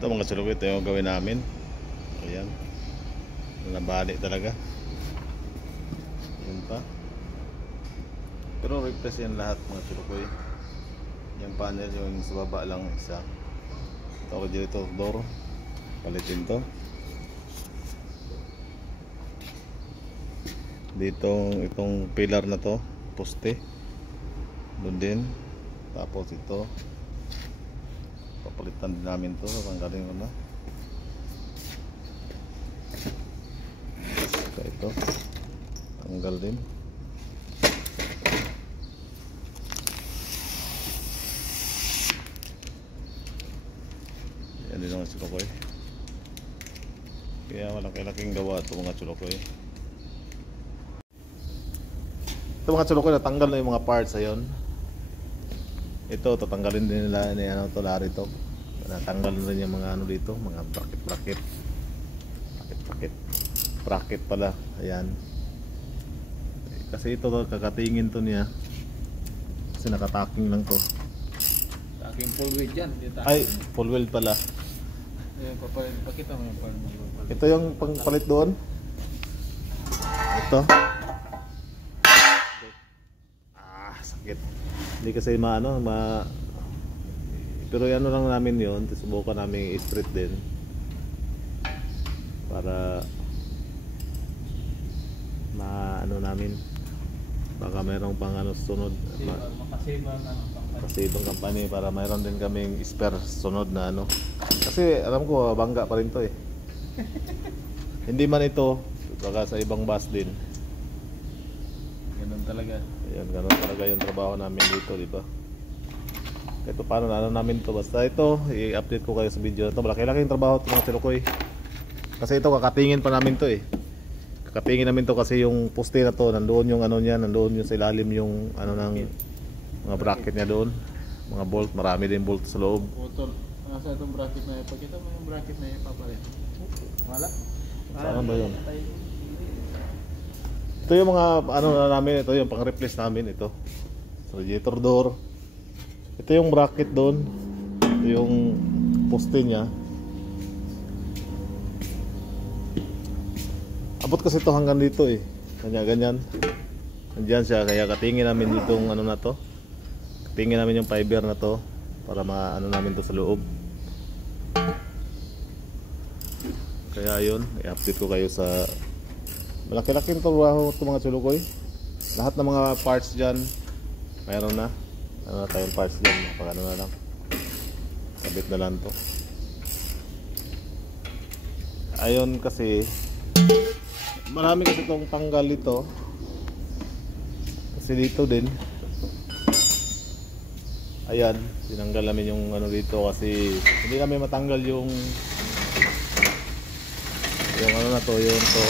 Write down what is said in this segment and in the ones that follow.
Ito mga chulukoy, ito yung gawin namin. Ayan, nabali talaga. Yun pa. Pero replace yan lahat mga chulukoy. Yung panel yung sa baba lang isa. Ito ako dito door, palitin to. Dito itong pillar na to, poste doon din. Tapos ito papalitan din namin to, tanggalin ko na. Ito tanggal din. Yan din mga chulukoy. Kaya malaki-laking gawa ito mga chulukoy. Ito mga chulukoy, natanggal na yung mga parts ayon. Ito tatanggalin din nila ni ano to, lari to. Natanggal na rin yung mga ano dito, mga bracket pala. Ayan. Kasi ito kakatingin to niya. Kasi nakataking lang to. Taking full weight dyan. Ay, full weld pala. Ayan, pakita mo yung parang. Ito yung pangpalit doon. Ito. Sakit. Hindi kasi maano, pero ano lang namin yon, subukan namin i-split din para ano namin, baka mayroong pang ano sunod, makasibang company para mayroon din kaming spare sunod na ano, kasi alam ko bangga pa rin to eh. Hindi man ito, baka sa ibang bus din. Ganun talaga. Ayan, ganun talaga yung trabaho namin dito, di ba? Ito paano na ano namin to. Basta ito, i-update ko kayo sa video na to. Malaki-laki yung trabaho ito mga chulukoy. Kasi ito, kakatingin pa namin to eh. Kakatingin namin to kasi yung poste na to, nandoon yung ano niya, nandoon yung sa ilalim yung ano ng mga bracket niya doon. Mga bolt, marami din bolt sa loob. Utol, nasa itong bracket na yun. Pakita mo yung bracket na yun, papalit. Wala? Saan ba yun? Ito yung mga ano na namin, ito yung pang-replace namin ito. Radiator door. Ito yung bracket doon. Ito yung poste niya. Abot kasi ito hanggang dito eh. Kanya ganyan. Nandiyan siya, kaya katingin namin itong ano na to. Katingin namin yung fiber na to para maano namin to sa loob. Kaya yun, i-update ko kayo sa malaki-laking trabaho ito mga chulukoy. Lahat ng mga parts dyan mayroon na. Ano na tayong parts dyan, pag ano na lang, sabit na lang to. Ayun kasi marami kasi itong tanggal dito. Kasi dito din, ayan, tinanggal namin yung ano dito kasi hindi namin matanggal yung ano na to, yung to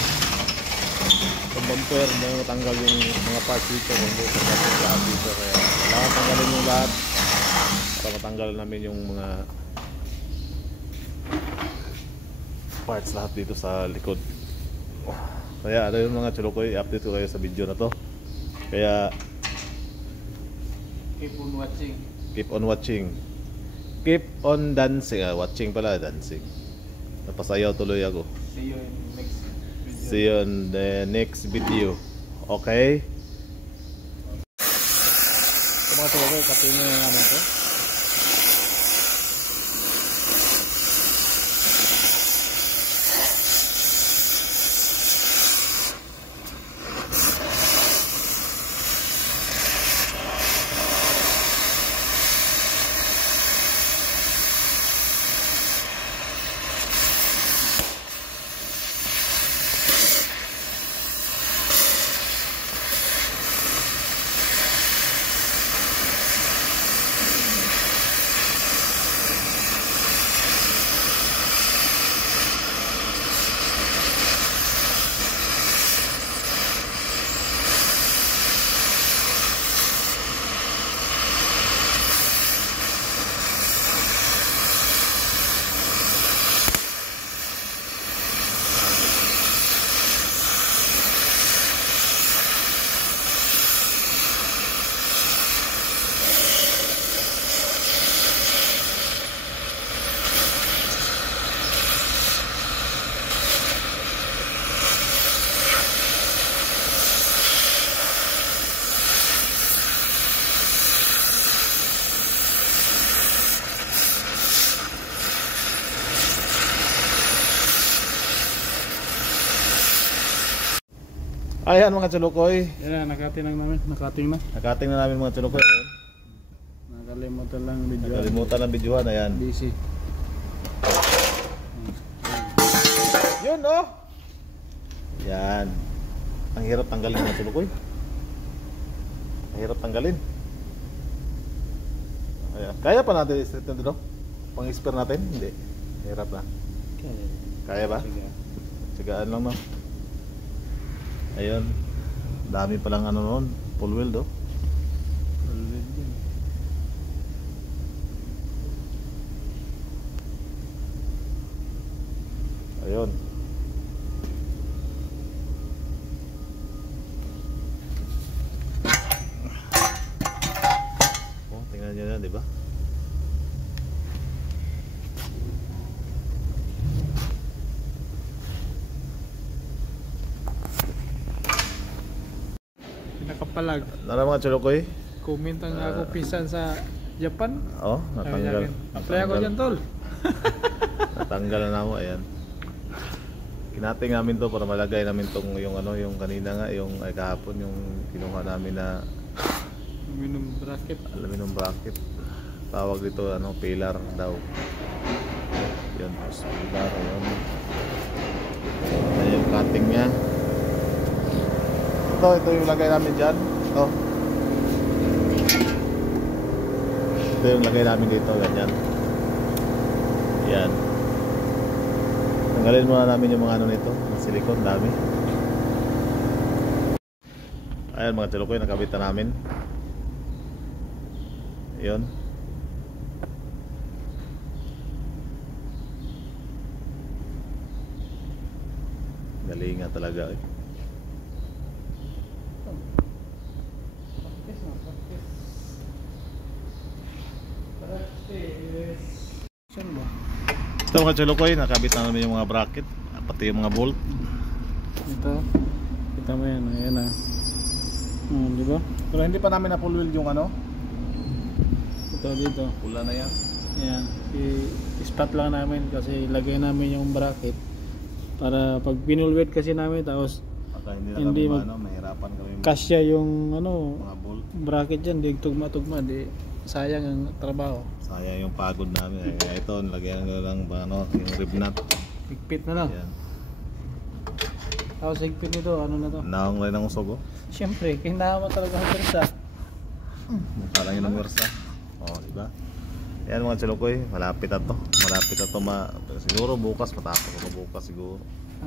yung bumper, may matanggal yung mga parts dito, hindi matanggal lahat dito, kaya kailangan tanggalin yung lahat para matanggal namin yung mga parts lahat dito sa likod. Kaya ano yung mga chulukoy, i-update ko kayo sa video na to. Kaya keep on watching. Keep on watching. Keep on dancing. Watching pala, dancing. Napasayaw tuloy ako. See you in next video. See you in the next video. Okay? So mga chulukoy, katingin na namin to. Ayan mga chulukoy. Yan na, nakating lang namin. Nakating na. Nakating na namin mga chulukoy. Ayan. Nakalimutan lang video. Nakalimutan ng videohan. Ayan. Busy. Yun oh. Yan. Ang hirap tanggalin mga chulukoy. Ang hirap tanggalin. Ayan. Kaya pa natin i-straight nito? Pang-expert natin? Hindi. Hirap na. Okay. Kaya ba? Sige. Sigaan lang no. Ayun. Dami palang ano noon. Full wheel do. Alright din. Ayun. Oh, tingnan niyo yan, di ba? Pinakapalag. Nara mga chulukoy? Comment ang ako pisan sa Japan. Oh, Sabi niya, natanggal. apply ako dyan, tol. Natanggal na mo, ayan. Kinating namin to para malagay namin tong yung ano, yung kanina nga, yung ay kahapon yung kinuha namin na Minum bracket. aluminum bracket. Tawag dito ano, pillar daw. Yun, pillar, yun. Ayan yung cutting niya. Ito yung lagay namin dyan. Ito yung lagay namin dito, ganyan. Yan. Tanggalin muna namin yung mga ano nito, yung silicone, dami. Ayan mga chulukoy, nakabit na namin. Yun. Galing nga talaga eh. Practice na, practice. Practice. Saan ba? Ito mga chulukoy, nakabit na namin yung mga bracket, pati yung mga bolt. Ito. Kita mo yan, ayan na. Di ba? Pero hindi pa namin na full wheel yung ano, Ito dito. pula na yan. Ayan. I-spot lang namin kasi lagay namin yung bracket para pag pinulwet kasi namin tapos Baka hindi na Hindi kami mag- ano, mahirapan kami kasya yung ano mga bolt. bracket dyan, di tugma-tugma, di sayang ang trabaho. Sayang yung pagod namin. Kaya ito, lagyan ko lang ba, ano, yung rib nut. Higpit na lang. Yan. Tapos higpit nito, ano na to? Naong rin ang usog oh. Siyempre, kailangan talaga ang persa. Mukha lang yun ang wersa. Oh, di ba? Yan mga chulukoy, malapit na to. Malapit na to siguro bukas, matapos ako bukas siguro.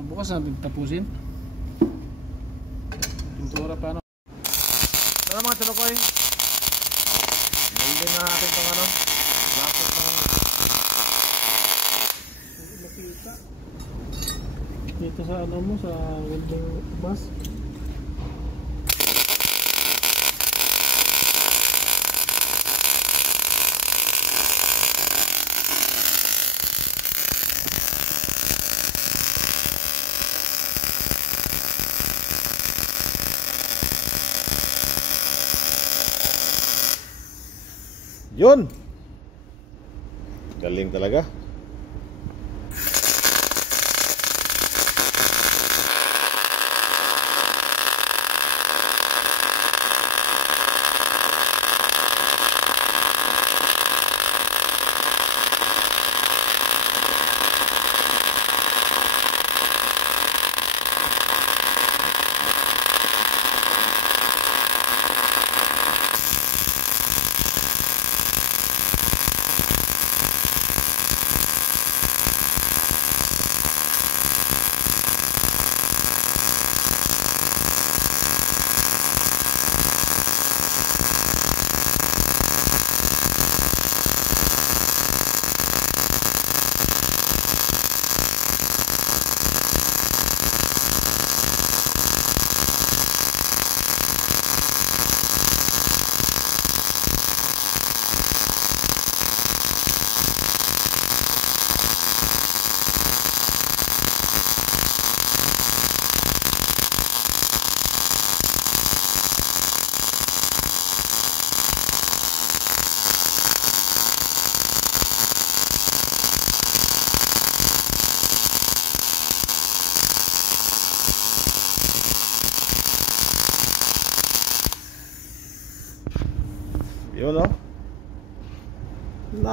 Bukas natin tapusin. Pintura pa ano? Tara mga chulukoy. Building na natin itong ano. Lapit ng Makita. Dito sa ano mo, sa welding bus. yun. Galing talaga.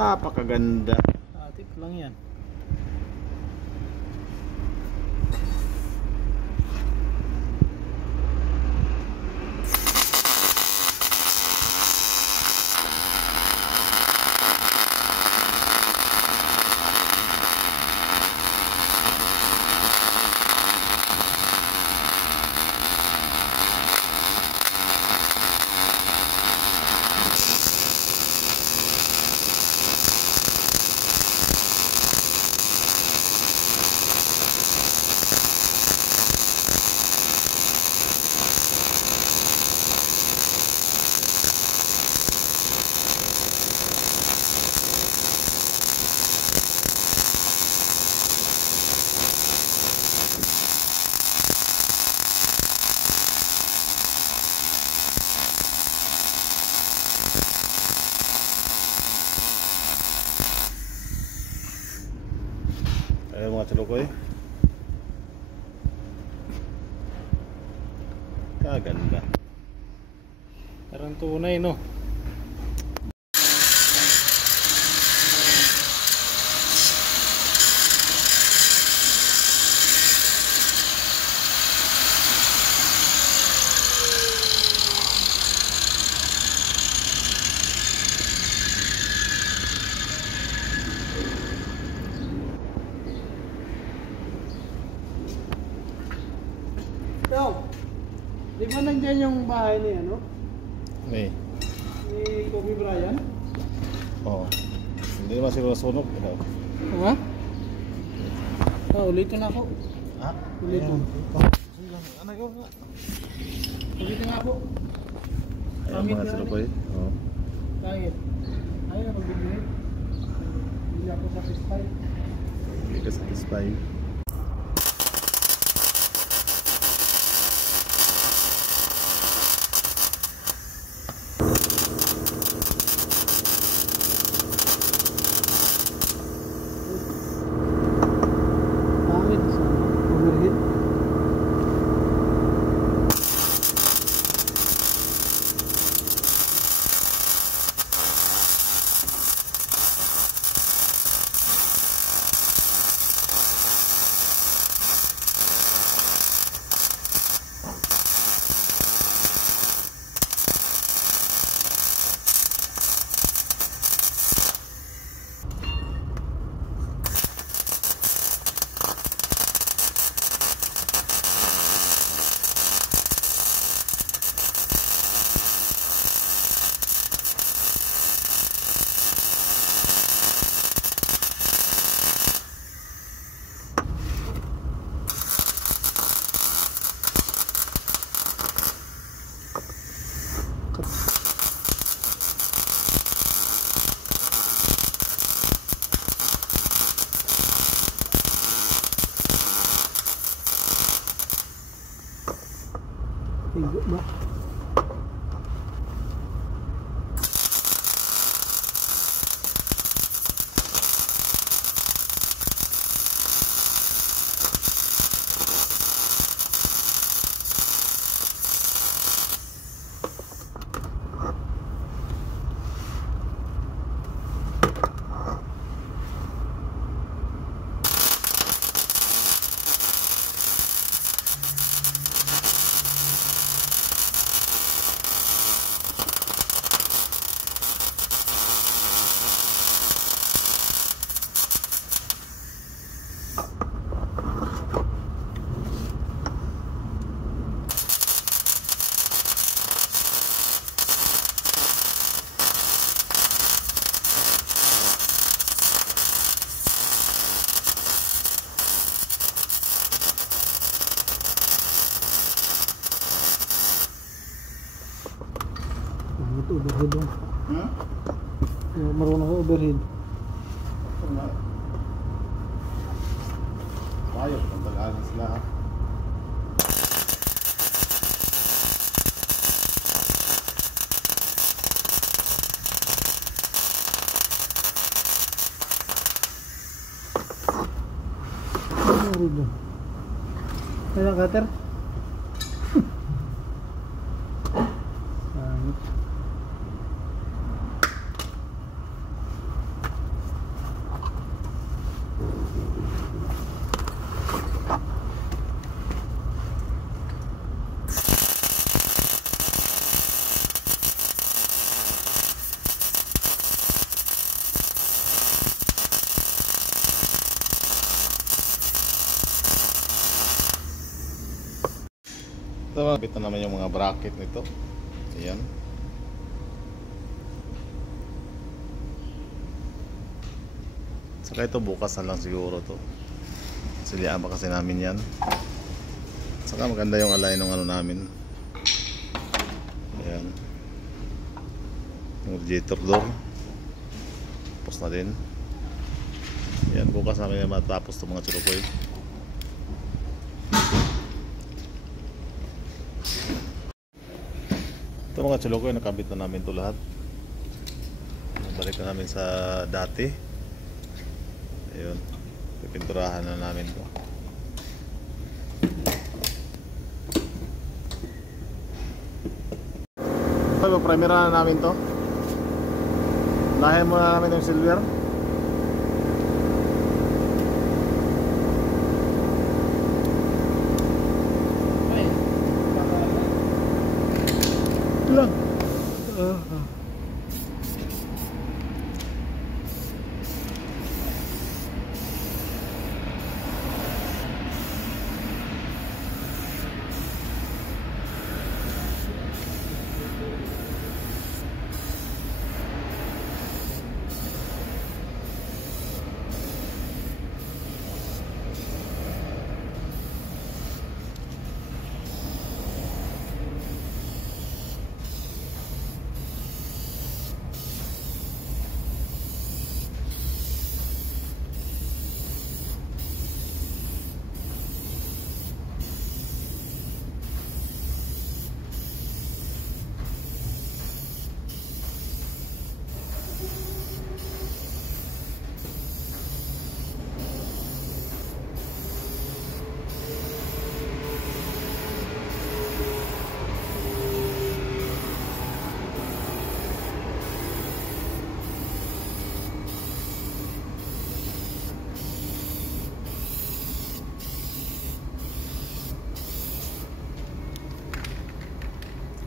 Napakaganda. Atik lang yan. Ayan mga Chalokoy. Kaganda. Parang tunay, no? Yo, di ba nandyan yung bahay ni ano? Ni. Ni Kobe Bryant? Oh. Hindi naman siguro sunog. Ha? Ulitin na ako. Ah? Ulitin. Ano yun? Ulitin nga ako. Ayan mga Chalokoy. Oh. Kahit. Ayaw na magbibigay. Hindi ako satisfied. Hindi ka satisfied. Pangit sa overhead. Tigo ba? Ito overhead dong. Marunong ako overhead. Ayos, ang tagaan sila. Overhead dong. Kailang cutter? Sangit. Ito, mabit na naman yung mga bracket nito. Ayan. Saka ito bukas na lang siguro to. Siliaan pa kasi namin yan. Saka maganda yung alay ng ano namin. Ayan. Yung radiator door. Tapos na din. Ayan, bukas namin yan matapos itong mga chulukoy. Ito mga chulukoy, nakabit na namin ito lahat. Balik na namin sa dati. Ayun, pipinturahan na namin ito. So, primera na namin ito. Lahin muna namin yung silver. Lang.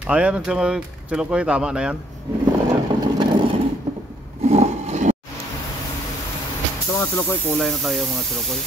Ayan, ang chulukoy, tama na yan. Ito mga chulukoy, kulay na tayo mga chulukoy.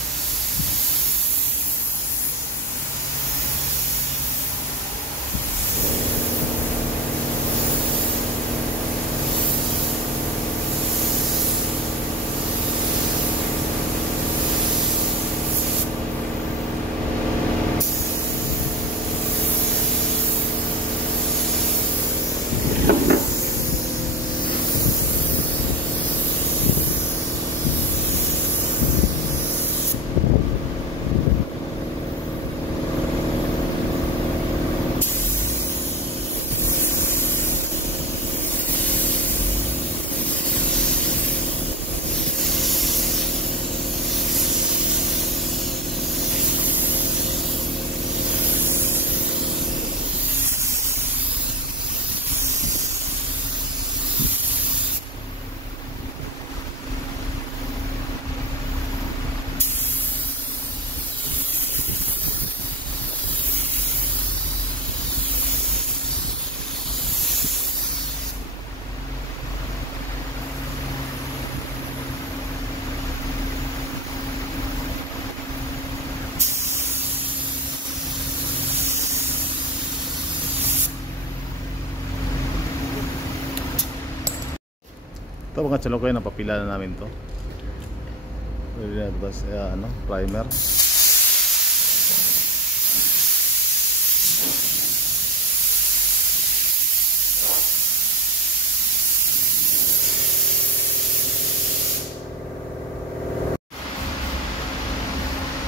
Ito mga chulukoy, napapila na namin to. Pwede na bas, ano, primer.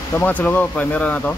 Ito mga chulukoy, primer na to.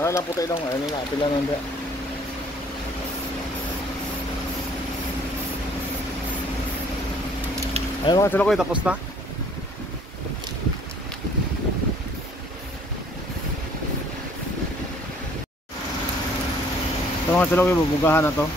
Para lang puti lang, ayun na, pila nanda. Ayun mga Chilokoy, tapos na. Ito mga Chilokoy, bubugahan na to.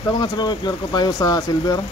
Ito mga Chilokoy, clear ko tayo sa silver.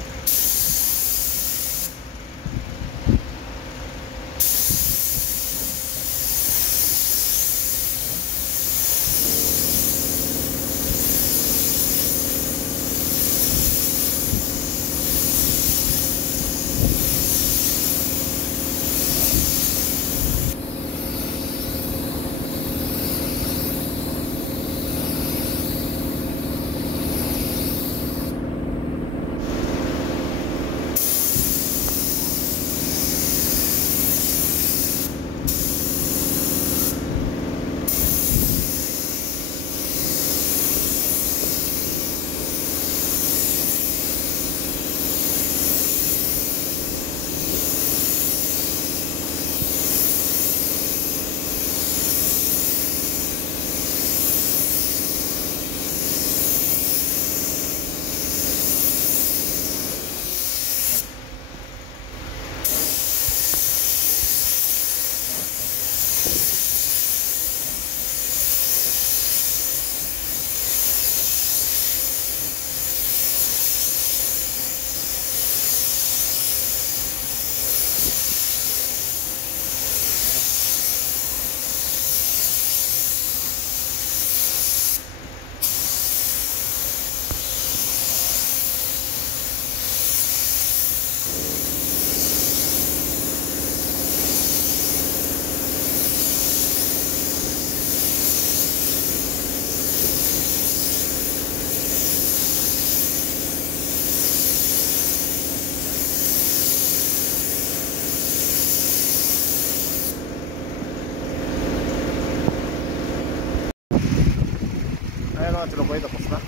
Ayan mga Chilokoy, tapos na.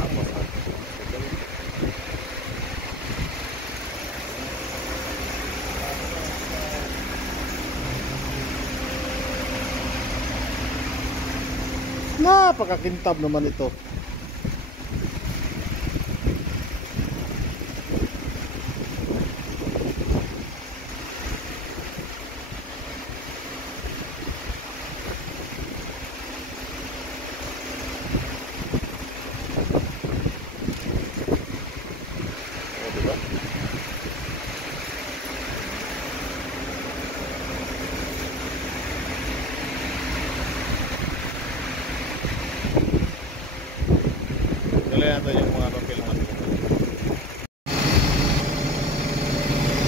Tapos na. Napakakintab naman ito. Dali natin yung mga papel natin.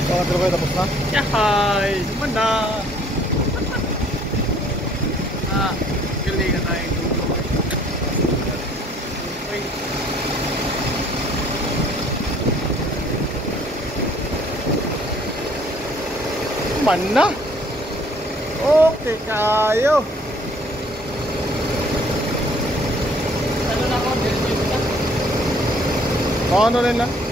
So, mga tilukoy, tapos na? Yahay! Naman na! Galing na tayo dito. Okay. Man na! Okay kayo! Ano na ako? Ano rin lang?